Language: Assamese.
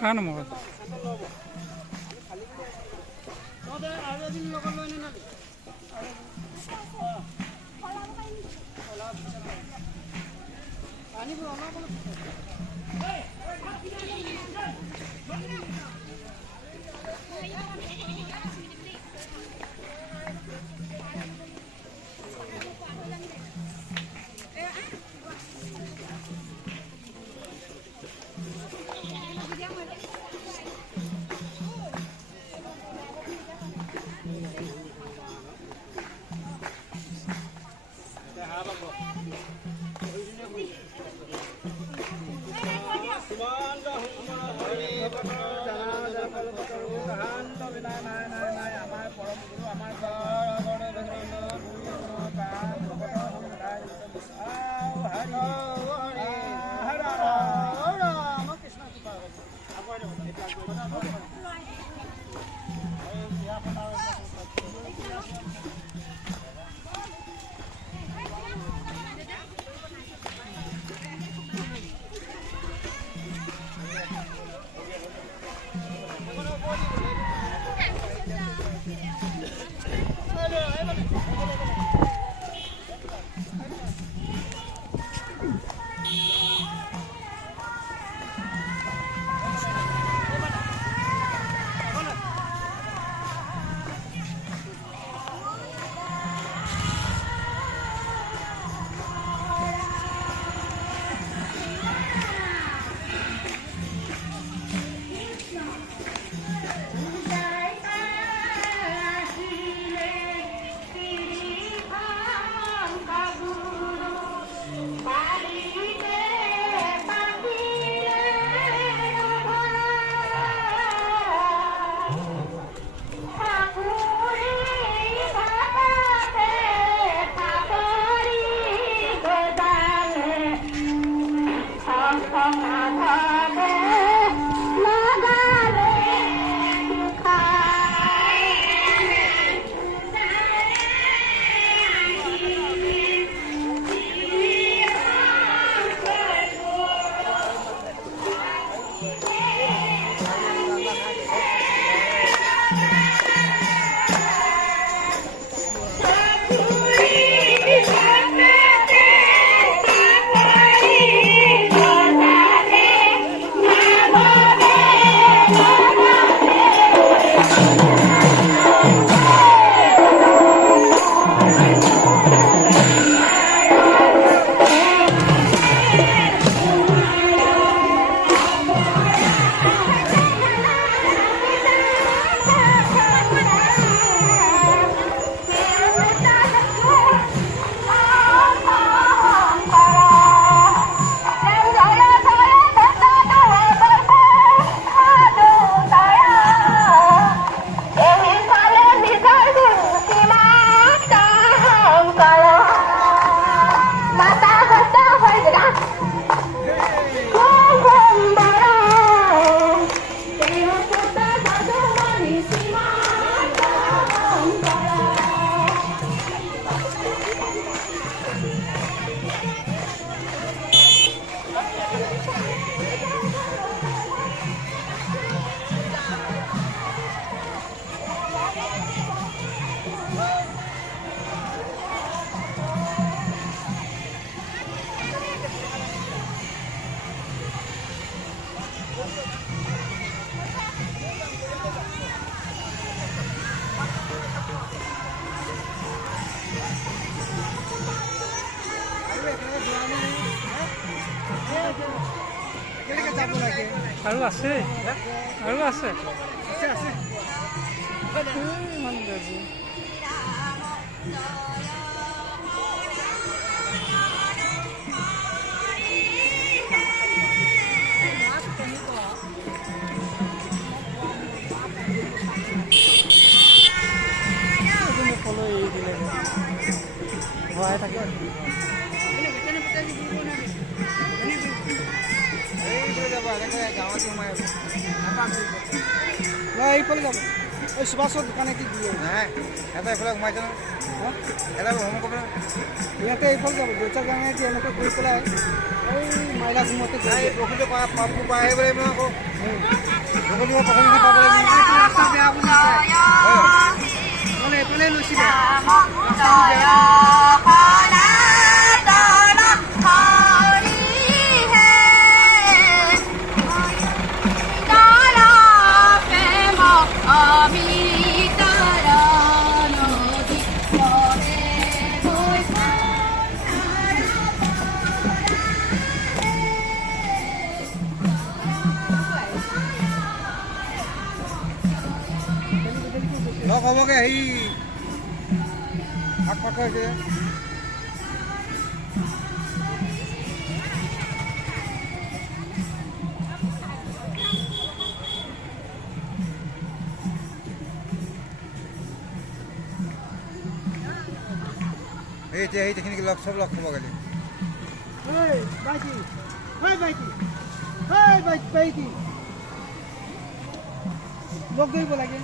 কাৰ নম্বৰ আৰু আছে আৰু আছে ইমান বেজি ফলো এই দিলে ভৰাই থাকে এইফালে যাব এই সুভাষৰ দোকানে কি দিয়ে এটা এইফালে সোমাইছে এটা ভ্ৰমণ কৰিব ইয়াতে এইফালে যাব দেউতাৰ কাৰণে এনেকৈ কৰি পেলাই এই মাইলা ঘুমতে প্ৰকৃতি পাপটো পাই আহিব লাগিব আকৌ দিব প্ৰথমে পাব লাগিব ৰাস্তা বেয়া বুলি এইফালে লৈছিলে ৰাস্তাটো বেয়া লগ হ'বগে সেই শাক-পাত হৈছে এতিয়া সেইখিনিকে লগ চব লগ খাব গ'লে লগ ধৰিব লাগে